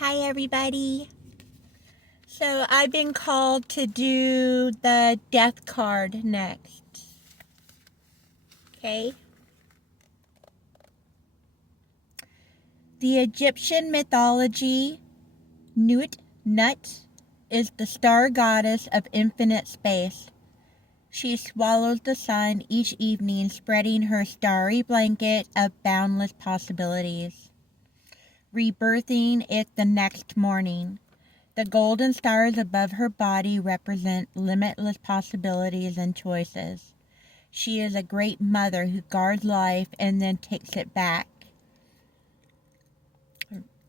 Hi, everybody. So I've been called to do the death card next. Okay. The Egyptian mythology, Nut is the star goddess of infinite space. She swallows the sun each evening, spreading her starry blanket of boundless possibilities, rebirthing it the next morning. The golden stars above her body represent limitless possibilities and choices. She is a great mother who guards life and then takes it back.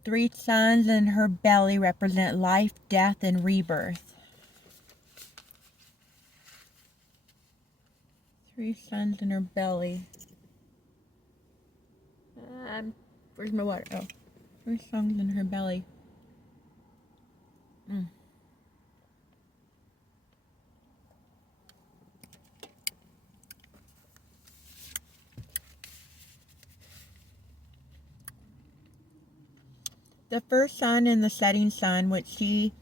3 suns in her belly represent life, death, and rebirth. 3 suns in her belly. Where's my water? Oh, 3 suns in her belly. The first sun in the setting sun, which she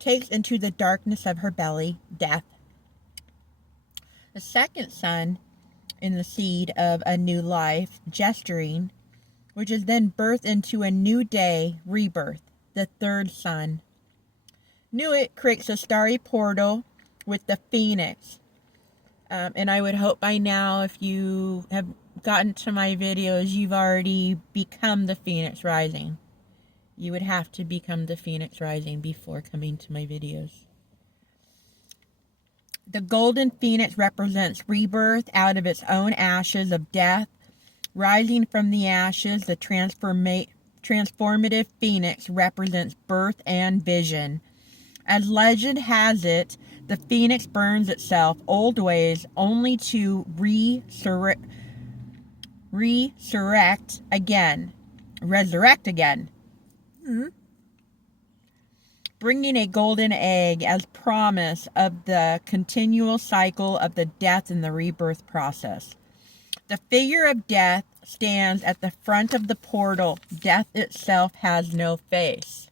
takes into the darkness of her belly, death. The second sun in the seed of a new life, gesturing, which is then birthed into a new day, rebirth, the third sun. Nuit creates a starry portal with the phoenix. And I would hope by now, if you have gotten to my videos, you've already become the phoenix rising. You would have to become the phoenix rising before coming to my videos. The golden phoenix represents rebirth out of its own ashes of death. Rising from the ashes, the transformative phoenix represents birth and vision. As legend has it, the phoenix burns itself old ways only to resurrect again. Resurrect again. Bringing a golden egg as promise of the continual cycle of the death and the rebirth process. The figure of death stands at the front of the portal. Death itself has no face.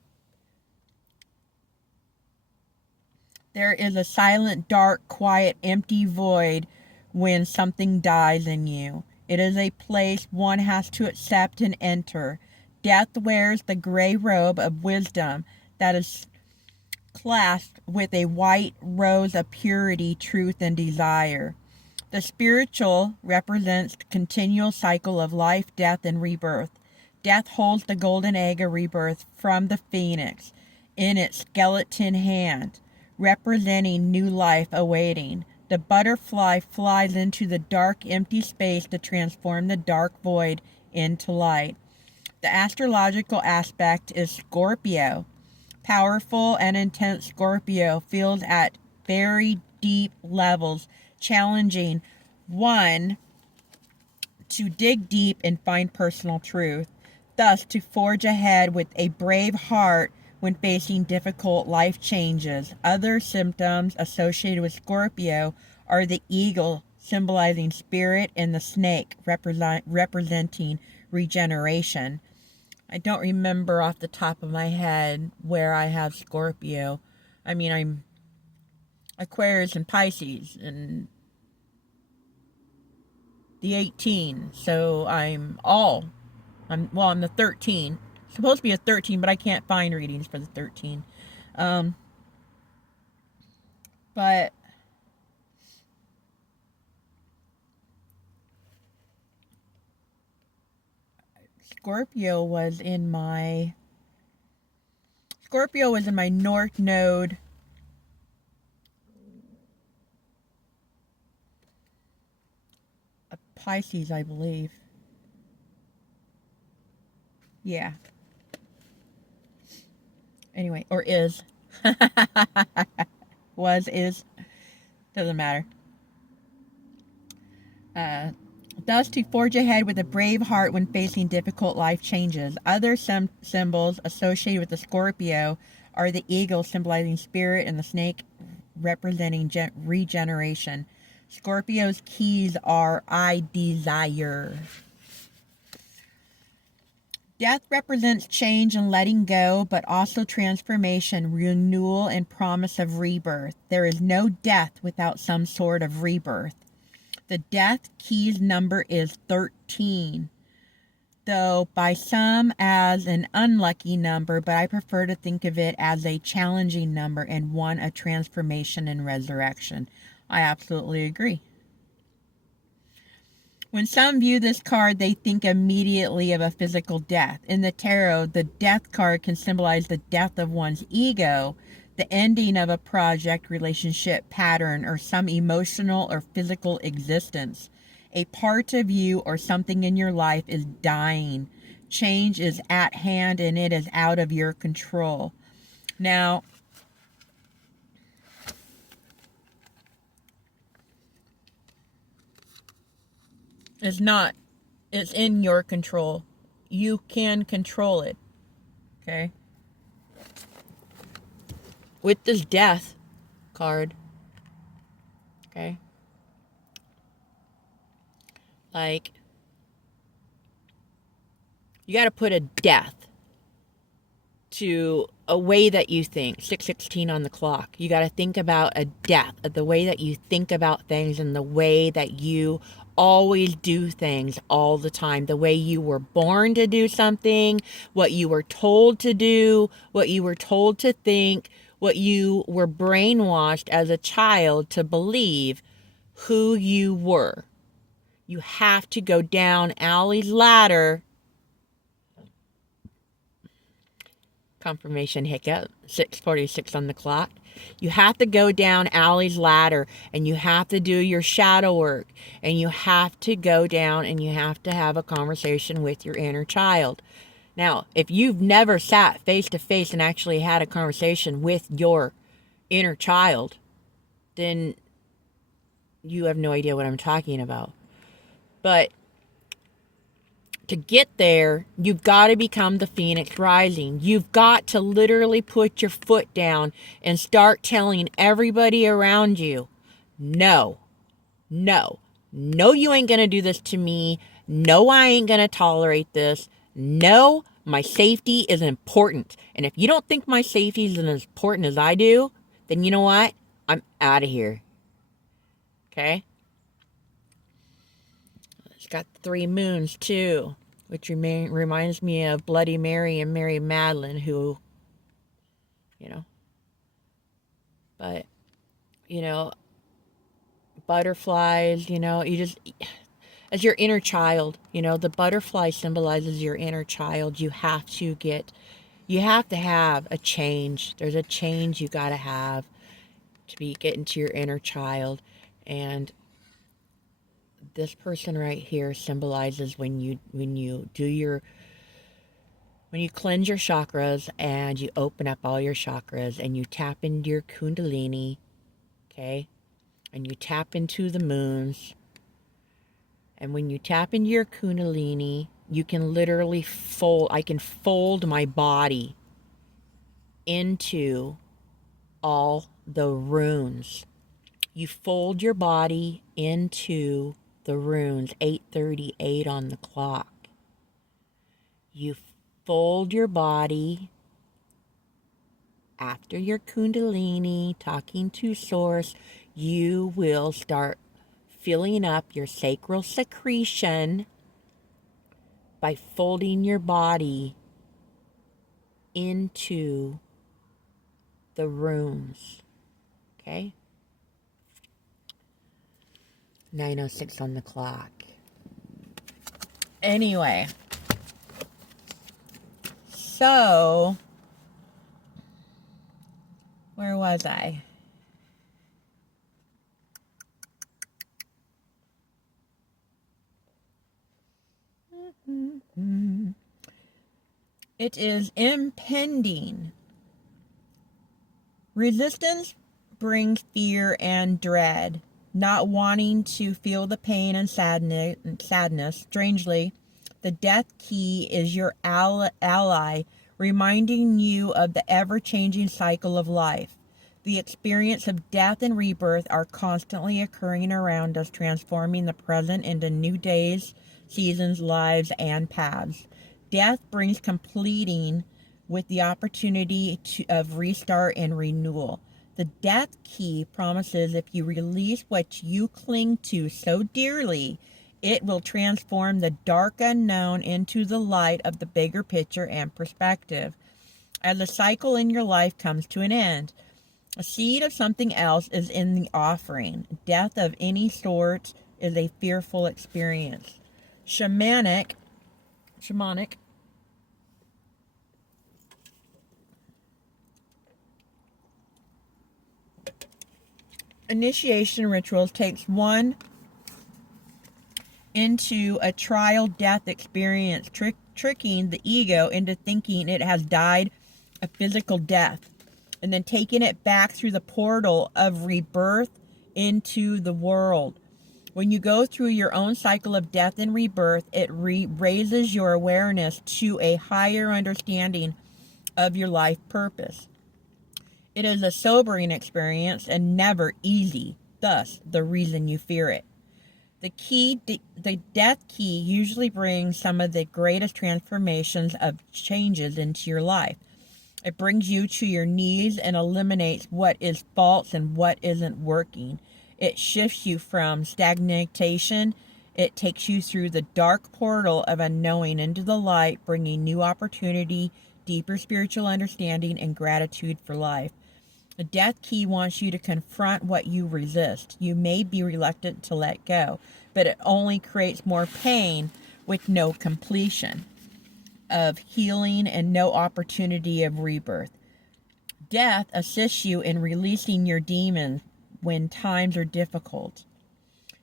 There is a silent, dark, quiet, empty void when something dies in you. It is a place one has to accept and enter. Death wears the gray robe of wisdom that is clasped with a white rose of purity, truth, and desire. The spiritual represents the continual cycle of life, death, and rebirth. Death holds the golden egg of rebirth from the phoenix in its skeleton hand, representing new life awaiting. The butterfly flies into the dark, empty space to transform the dark void into light. The astrological aspect is Scorpio. Powerful and intense Scorpio feels at very deep levels, challenging one to dig deep and find personal truth, thus to forge ahead with a brave heart when facing difficult life changes. Other symptoms associated with Scorpio are the eagle, symbolizing spirit, and the snake, representing regeneration. I don't remember off the top of my head where I have Scorpio. I mean, I'm Aquarius and Pisces and the 18. So I'm the 13. Supposed to be a 13, but I can't find readings for the 13. But Scorpio was in my North Node. Pisces, I believe. Yeah. Anyway, or is. Is. Doesn't matter. Thus, to forge ahead with a brave heart when facing difficult life changes. Other symbols associated with the Scorpio are the eagle, symbolizing spirit, and the snake, representing regeneration. Scorpio's keys are I desire. Death represents change and letting go, but also transformation, renewal, and promise of rebirth. There is no death without some sort of rebirth. The death key's number is 13, though by some as an unlucky number, but I prefer to think of it as a challenging number and one of transformation and resurrection. I absolutely agree. When some view this card, they think immediately of a physical death. In the tarot, the death card can symbolize the death of one's ego, the ending of a project, relationship, pattern, or some emotional or physical existence. A part of you or something in your life is dying. Change is at hand and it is out of your control. Now, it's not. It's in your control. You can control it. Okay? With this death card. Okay? Like, you got to put a death to a way that you think. 6:16 on the clock. You got to think about a death, the way that you think about things and the way that you always do things all the time. The way you were born to do something, what you were told to do, what you were told to think, what you were brainwashed as a child to believe who you were. You have to go down Allie's ladder. Confirmation hiccup, 6:46 on the clock. You have to go down Allie's ladder and you have to do your shadow work and you have to go down and you have to have a conversation with your inner child. Now, if you've never sat face to face and actually had a conversation with your inner child, then you have no idea what I'm talking about. But to get there, you've got to become the Phoenix Rising. You've got to literally put your foot down and start telling everybody around you, no, no, no, you ain't going to do this to me. No, I ain't going to tolerate this. No, my safety is important. And if you don't think my safety is as important as I do, then you know what? I'm out of here. Okay? It's got 3 moons too, which reminds me of Bloody Mary and Mary Magdalene, who, but, butterflies, you just, as your inner child, the butterfly symbolizes your inner child. You have to have a change. There's a change you got to have to get into your inner child. And this person right here symbolizes when you cleanse your chakras and you open up all your chakras and you tap into your kundalini, okay? And you tap into the moons. And when you tap into your kundalini, you can literally I can fold my body into all the runes. You fold your body into the runes, 8:38 on the clock. You fold your body after your kundalini, talking to source. You will start filling up your sacral secretion by folding your body into the runes. Okay? 9:06 on the clock. Anyway, so where was I? It is impending. Resistance brings fear and dread. Not wanting to feel the pain and sadness. Strangely, the death key is your ally, reminding you of the ever-changing cycle of life. The experience of death and rebirth are constantly occurring around us, transforming the present into new days, seasons, lives, and paths. Death brings completing with the opportunity of restart and renewal. The death key promises if you release what you cling to so dearly, it will transform the dark unknown into the light of the bigger picture and perspective. As a cycle in your life comes to an end, a seed of something else is in the offering. Death of any sort is a fearful experience. Shamanic initiation rituals takes one into a trial death experience, tricking the ego into thinking it has died a physical death, and then taking it back through the portal of rebirth into the world. When you go through your own cycle of death and rebirth, it raises your awareness to a higher understanding of your life purpose. It is a sobering experience and never easy, thus the reason you fear it. The death key usually brings some of the greatest transformations of changes into your life. It brings you to your knees and eliminates what is false and what isn't working. It shifts you from stagnation. It takes you through the dark portal of unknowing into the light, bringing new opportunity, deeper spiritual understanding, and gratitude for life. The death key wants you to confront what you resist. You may be reluctant to let go, but it only creates more pain with no completion of healing and no opportunity of rebirth. Death assists you in releasing your demons when times are difficult.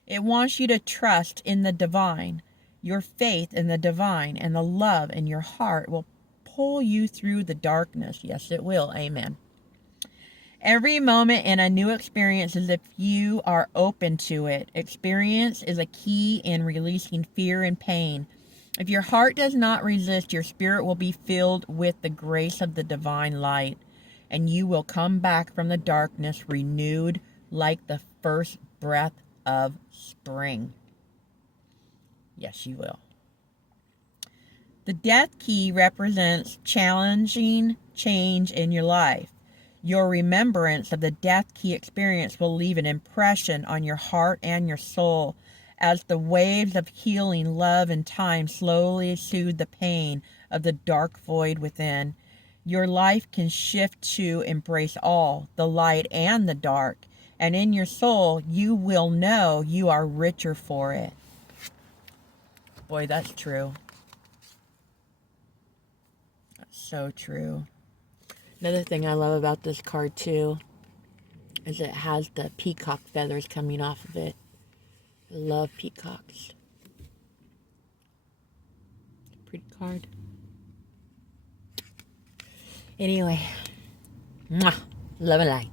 It wants you to trust in the divine. Your faith in the divine and the love in your heart will pull you through the darkness. Yes, it will. Amen. Every moment in a new experience is if you are open to it. Experience is a key in releasing fear and pain. If your heart does not resist, your spirit will be filled with the grace of the divine light, and you will come back from the darkness renewed like the first breath of spring. Yes, you will. The death key represents challenging change in your life. Your remembrance of the death key experience will leave an impression on your heart and your soul as the waves of healing, love, and time slowly soothe the pain of the dark void within. Your life can shift to embrace all, the light and the dark, and in your soul you will know you are richer for it. Boy, that's true. That's so true. Another thing I love about this card too is it has the peacock feathers coming off of it. I love peacocks. Pretty card. Anyway, mwah, love and light.